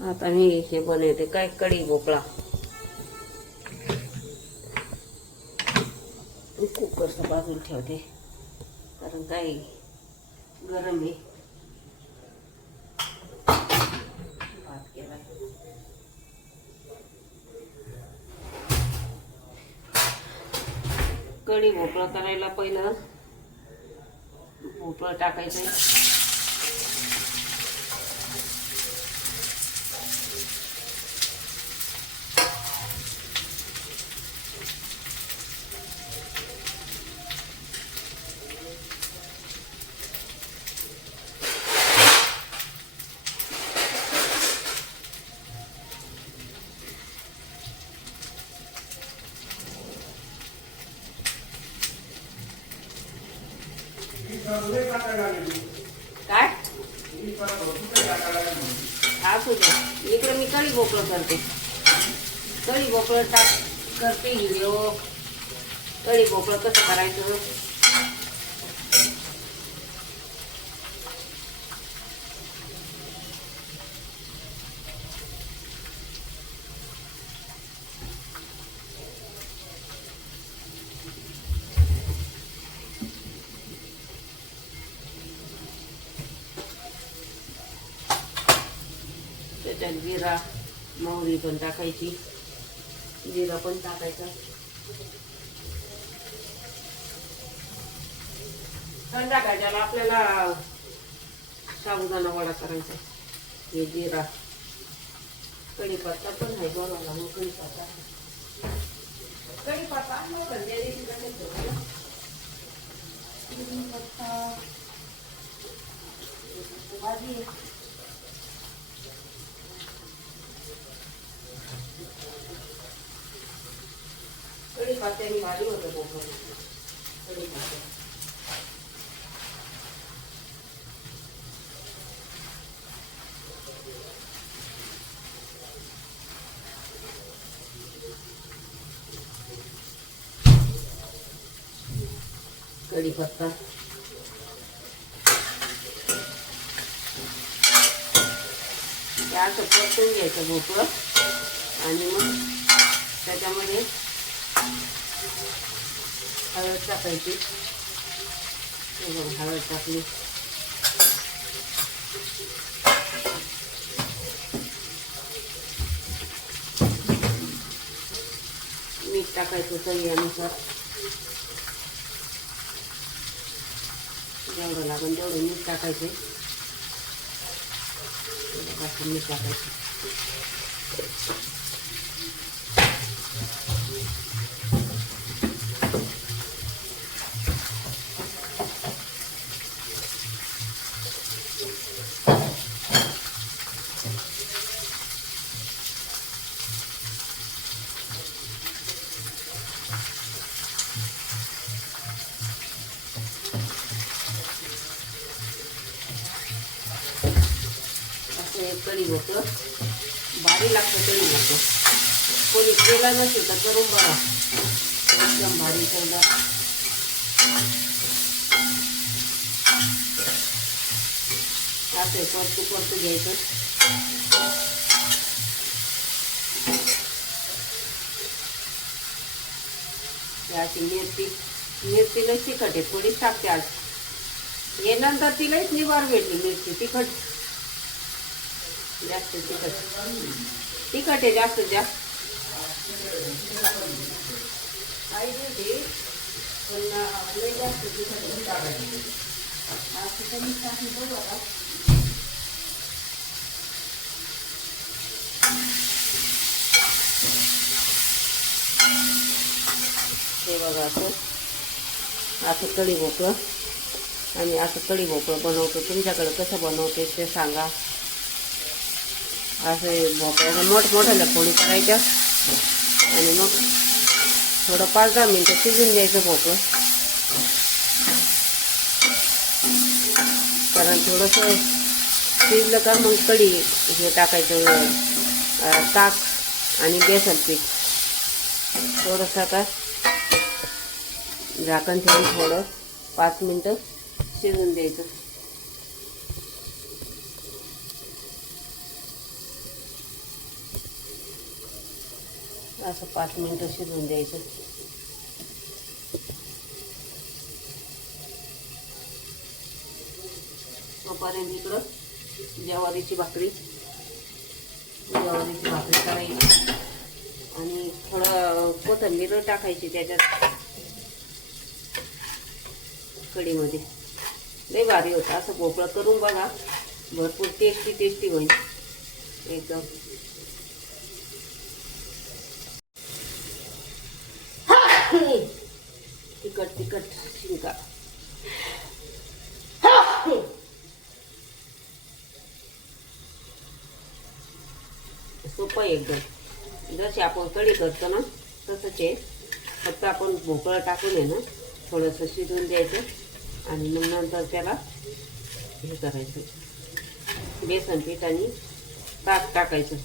आता मी हे बनवते काय कढी भोपळा. कुकरचं बाजूला ठेवते कारण काही गरम आहे. भात केला कढी भोपळा करायला पहिलं भोपळा टाकायचं. काय असू दे. इकडे मी कढी भोपळा करते. कढी भोपळा करते व्हिडिओ. कढी भोपळा कसं करायचं त्याच्यात जिरा मोहरी पण टाकायची. जिरा पण टाकायचा. संध्याकाळच्याला आपल्याला साबुदाणा वडा करायचा. हे जिरा कढीपत्ता पण आहे बोलायला मग कढीपत्ता भाजी कढीपत्त्याने भारी होतं भोपळा. कढीपत्ता कढीपत्ता असं परतून घ्यायचं भोपळं आणि मग त्याच्यामध्ये हळद टाकायची. हळद टाकली. मीठ टाकायचं चवीनुसार. जेवढं लागेल तेवढं मीठ टाकायचं. मीठ टाकायचं. कढी भोपळं भारी लागतं. कढी भोपळं कोणी केला नसेल तर करून बघा. एकदम भारी केला. असं परतू घ्यायचं. अशी मिरची लई तिखट आहे. थोडीच टाकते आज. हे नंतर तिलाच निवार भेटली मिरची तिखट. जास्त तिखट आहे जास्त जास्त. जास्त हे बघा असं कढी भोपळं. आणि असं कढी भोपळं बनवतो. तुमच्याकडे कसं बनवते ते सांगा. असे भोपळ्याच्या मोठमोठ्याला फोडी करायच्या आणि मग थोडं 5-10 मिनटं शिजून द्यायचं भोपळं. कारण थोडंसं शिजलं का मग कढी हे टाकायचं. ताक आणि बेसन पीठ थोडंसं का झाकण ठेवून थोडं 5 मिनटं शिजून द्यायचं. असं 5 मिनिटं शिजवून द्यायचं. तोपर्यंत इकडं ज्वारीची भाकरी करायची आणि थोडं कोथिंबीर टाकायची त्याच्यात कढीमध्ये. लई भारी होतं. असं भोपळं करून बघा, भरपूर टेस्टी होईल एकदम. तिखट शिंका. सोपं एकदम. जशी आपण कढी करतो ना तसंच आहे, फक्त आपण भोपळं टाकून आहे ना थोडंसं शिजवून द्यायचं आणि मग नंतर त्याला हे करायचं, बेसन पीठ आणि ताक टाकायचं.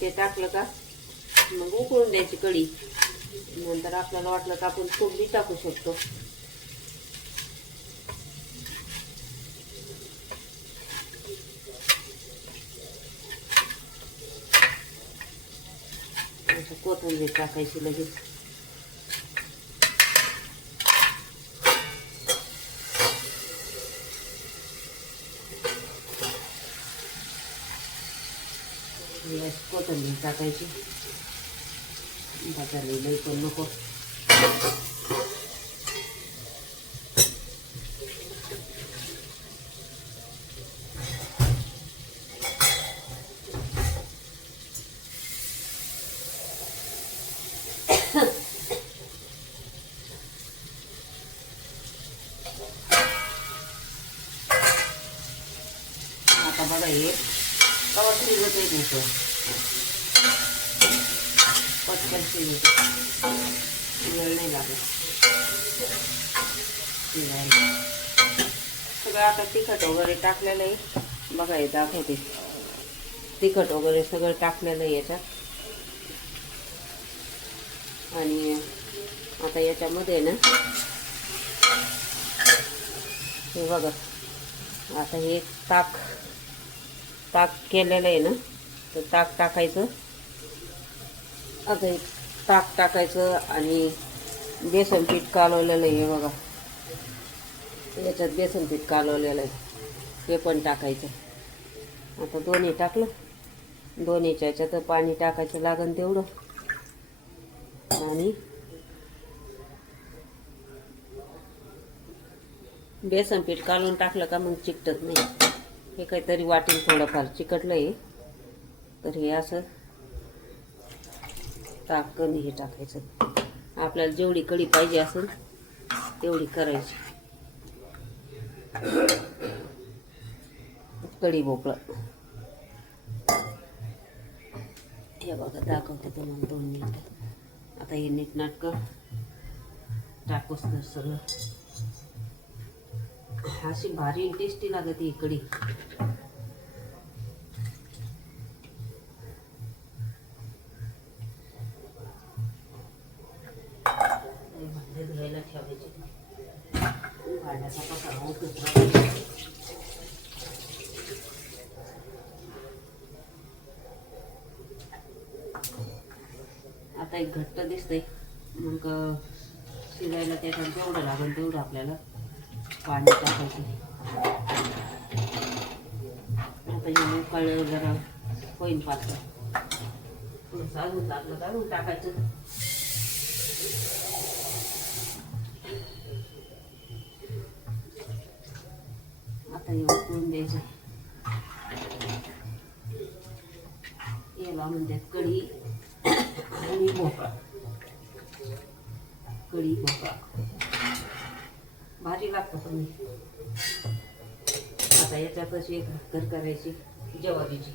ते टाकलं का मग उकळून द्यायची कढी. नंतर आपल्याला वाटलं तर आपण तूप बी टाकू शकतो. कोथिंबीर टाकायची लगेच. कोथिंबीर टाकायची. लई पण नको. आता बघा हे कवा शिजत आहे तुमचं, पटकन शिजत, वेळ नाही लागत शिजायला. सगळं आता तिखट वगैरे टाकलेलं आहे बघा. हे दाखवते, तिखट वगैरे सगळं टाकलेलं आहे याच्यात. आणि आता याच्यामध्ये ना हे बघा, आता हे ताक केलेलं आहे ना, तर ताक टाकायचं. आता हे ताक टाकायचं आणि बेसन पीठ कालवलेलं आहे बघा, याच्यात बेसन पीठ कालवलेलं आहे ते पण टाकायचं. आता दोन्ही टाकलं, दोन्हीच्या याच्यात पाणी टाकायचं लागन तेवढं. आणि बेसन पीठ काढून टाकलं का मग चिकटत नाही. हे काहीतरी वाटेल थोडंफार चिकटलं आहे, तर हे असं टाकून हे टाकायचं. आपल्याला जेवढी कढी पाहिजे असेल तेवढी करायची. कढी भोपळं हे बघा, दाखवते तुम्हाला 2 मिनिटं. आता हे नीटनाटकं टाकूस तर सगळं अशी भारी टेस्टी लागते ही कढी. भांडे धुवायला ठेवायचे, भांड्याचा पसारा होतच राहतो. आता एक घट्ट दिसतंय, मग शिजायला त्याच्यात जेवढं लागेल तेवढं आपल्याला पाणी टाकायचं. आता हे उकळलं जरा होईल पातळ, थोडंसं अजून लागलं का अजून टाकायचं. आता हे उकळून द्यायचं. याला म्हणतात कढी आणि भोपळा. कढी भोपळा भारी लागतं. पण आता याच्यातच एक भाकर करायची ज्वारीची.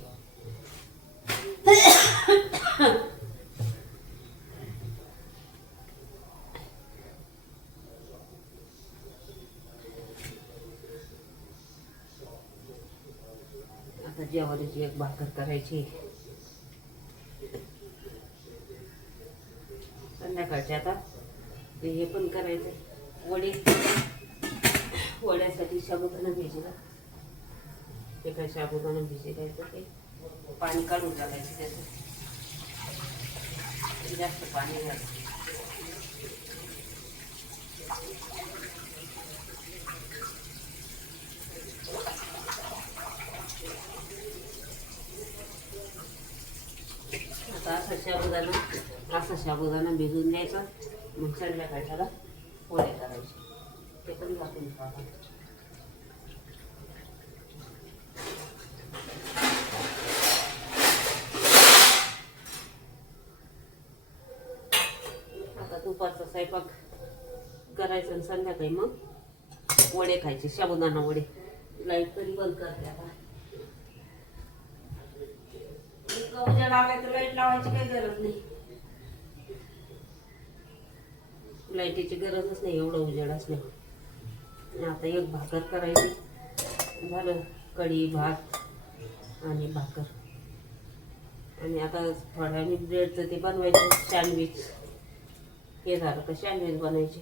आता ज्वारीची एक भाकर करायची. संध्याकाळचे आता हे पण करायचं. वड्यासाठी साबुदाणा भिजला. ते काय साबुदाणा भिजवायचं, ते पाणी काढून टाकायचं त्याचं. जास्त पाणी घाल. आता असा साबुदाणा भिजून द्यायचा. मग संध्याकाळी त्याला पोळ्या करायचे. ते पण टाकून पाहा. आता दुपारचा स्वयंपाक करायचा आणि संध्याकाळी मग वडे खायचे, साबुदाणा वडे. लाईट तरी बंद करते आता. उजेड आलाय तर लाईट लावायची काही गरज नाही. लाईटीची गरजच नाही एवढं उजेड असल्यावर. आता एक भाकर करायची, झालं. कढी, भात आणि भाकर. आणि आता थोड्या ब्रेडचं ते बनवायचं सँडविच. हे झालं का सँडविच बनायचे.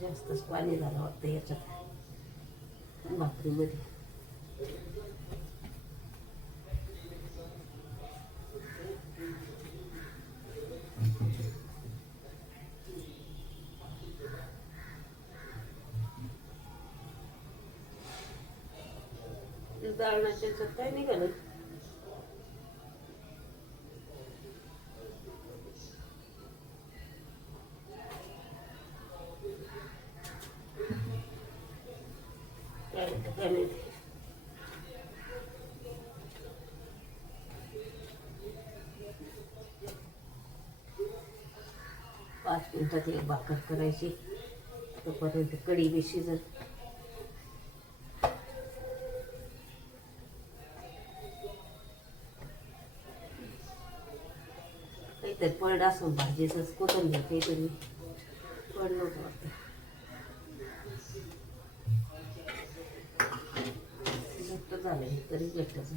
जास्तच पाणी झालं वाटतं याच्यात भाकरीमध्ये. दाळणाच्या काय निघालं. काय माहिती. पाच मिनिटात एक भाकर करायची. तोपर्यंत कढी बी शिजत. काहीतरी पड असं भाजीच कोथंबीर काहीतरी पडलं होतं वाटतं. घट्ट झालं तरी घट्ट झालं.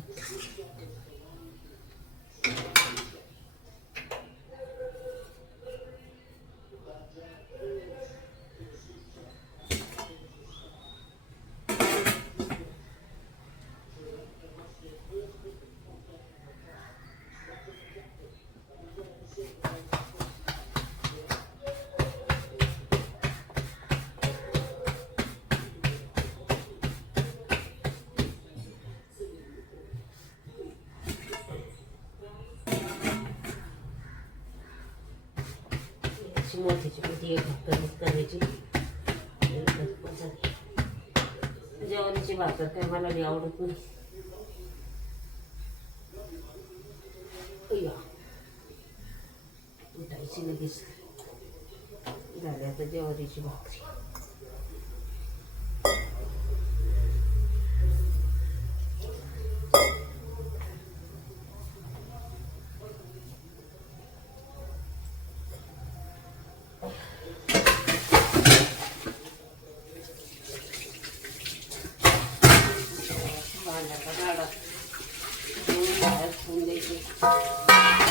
मोठीची मोठी एक भाकर करायची. जेवणाची भाकर काय मला नाही आवडत नाही. उठायची लगेच. झाली आता जेवणाची भाकरी.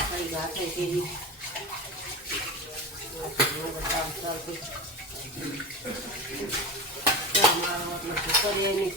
काही घासायचे काम चालते. मला वाटलं की पर्याय नाही.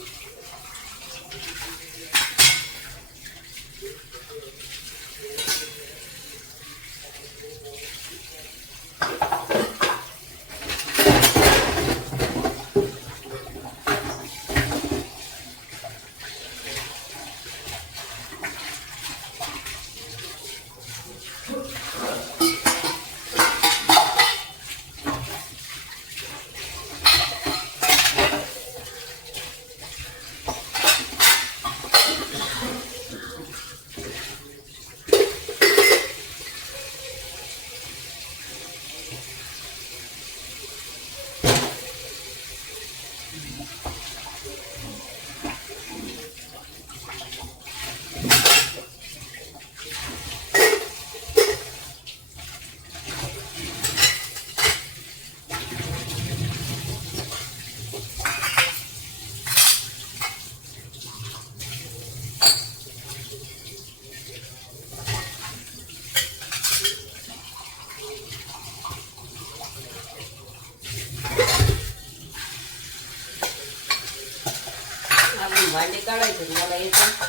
भांडे काढायचं मला येतं.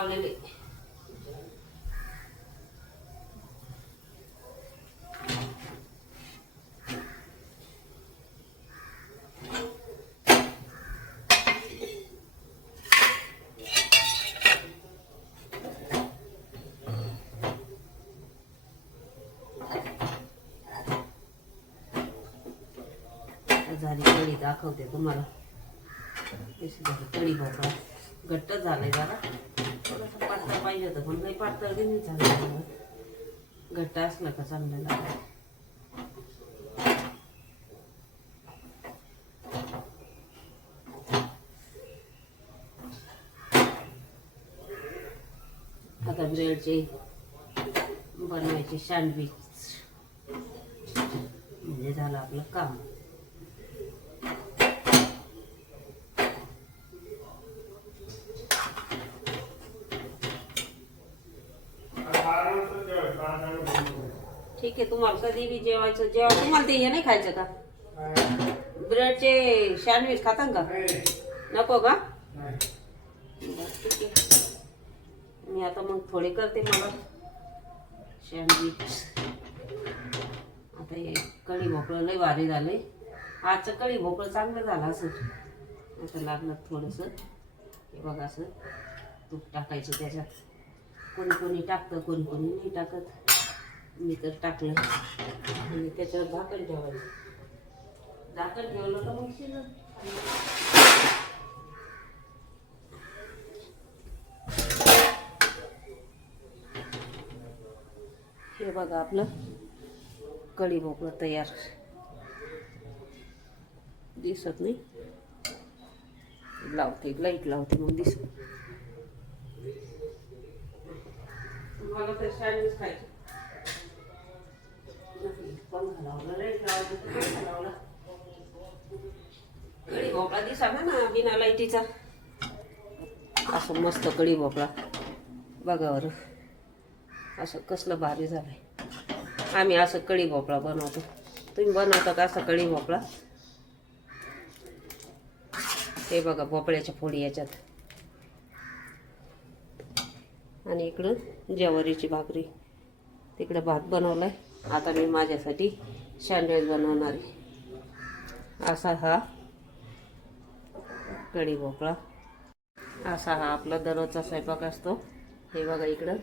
लावलेले. झाली कढी दाखवते तुम्हाला कशी झाली कढी भोपळा. घट्ट झालंय जरा, थोडंसं पातळ पाहिजे होतं पण काही पातळ नाही झालं. घट्ट असलं का चांगलं लागलं. आता ब्रेडचे बनवायचे सँडविच म्हणजे झालं आपलं काम. ठीक आहे, तुम्हाला कधी बी जेवायचं जेव्हा तुम्हाला ते हे नाही खायचं का ब्रेडचे सँडविच खाता का? नको का? बस ठीक आहे, मी आता मग थोडे करते मला सँडविच. आता हे कढी भोपळं लय भारी झालंय. आजचं कढी भोपळं चांगलं झालं असं. आता लागलं थोडंसं हे बघा असं तूप टाकायचं त्याच्यात. कोणी कोणी टाकतं कोणी कोणी नाही टाकत. मी तर टाकलं आणि त्याच्यावर झाकण ठेवायचं. झाकण ठेवलं तर मग शिजलं. हे बघा आपलं कढी भोपळं तयार. दिसत नाही, लावते लाईट लावते मग दिसत. तुम्हाला तर सँडविच खायचं कढी भोपळा दिसा ना बिना लाईटीचा. असं मस्त कढी भोपळा बघा बरं, असं कसलं भारी झालंय. आम्ही असं कढी भोपळा बनवतो. तुम्ही बनवता का असं कढी भोपळा? हे बघा भोपळ्याच्या फोडी याच्यात. आणि इकडं ज्वारीची भाकरी, तिकडं भात बनवलाय. आता मी माझ्यासाठी सँडविच बनवणार आहे. असा हा कढी भोपळा, असा हा आपला दररोजचा स्वयंपाक असतो. हे बघा इकडं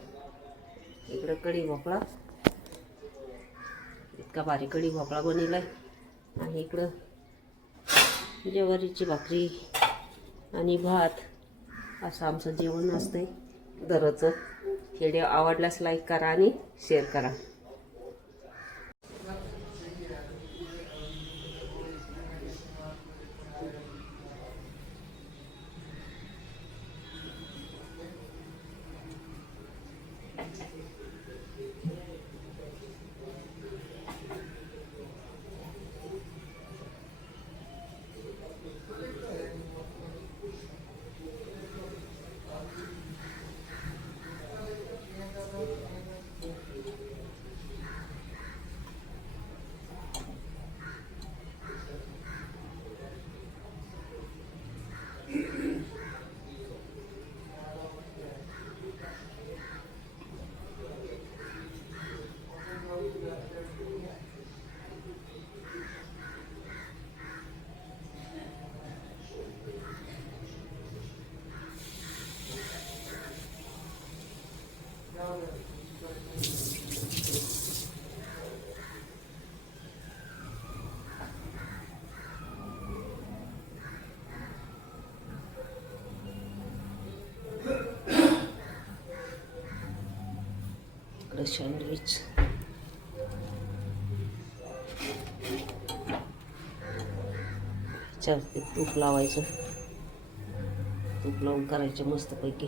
इकडं कढी भोपळा, इतका भारी कढी भोपळा बनवलाय. आणि इकडं ज्वारीची भाकरी आणि भात. असं आमचं जेवण असतंय दररोजचं. व्हिडिओ आवडल्यास लाईक करा आणि शेअर करा. सँडविच तूप लावायचं. तूप लावून करायचं मस्तपैकी.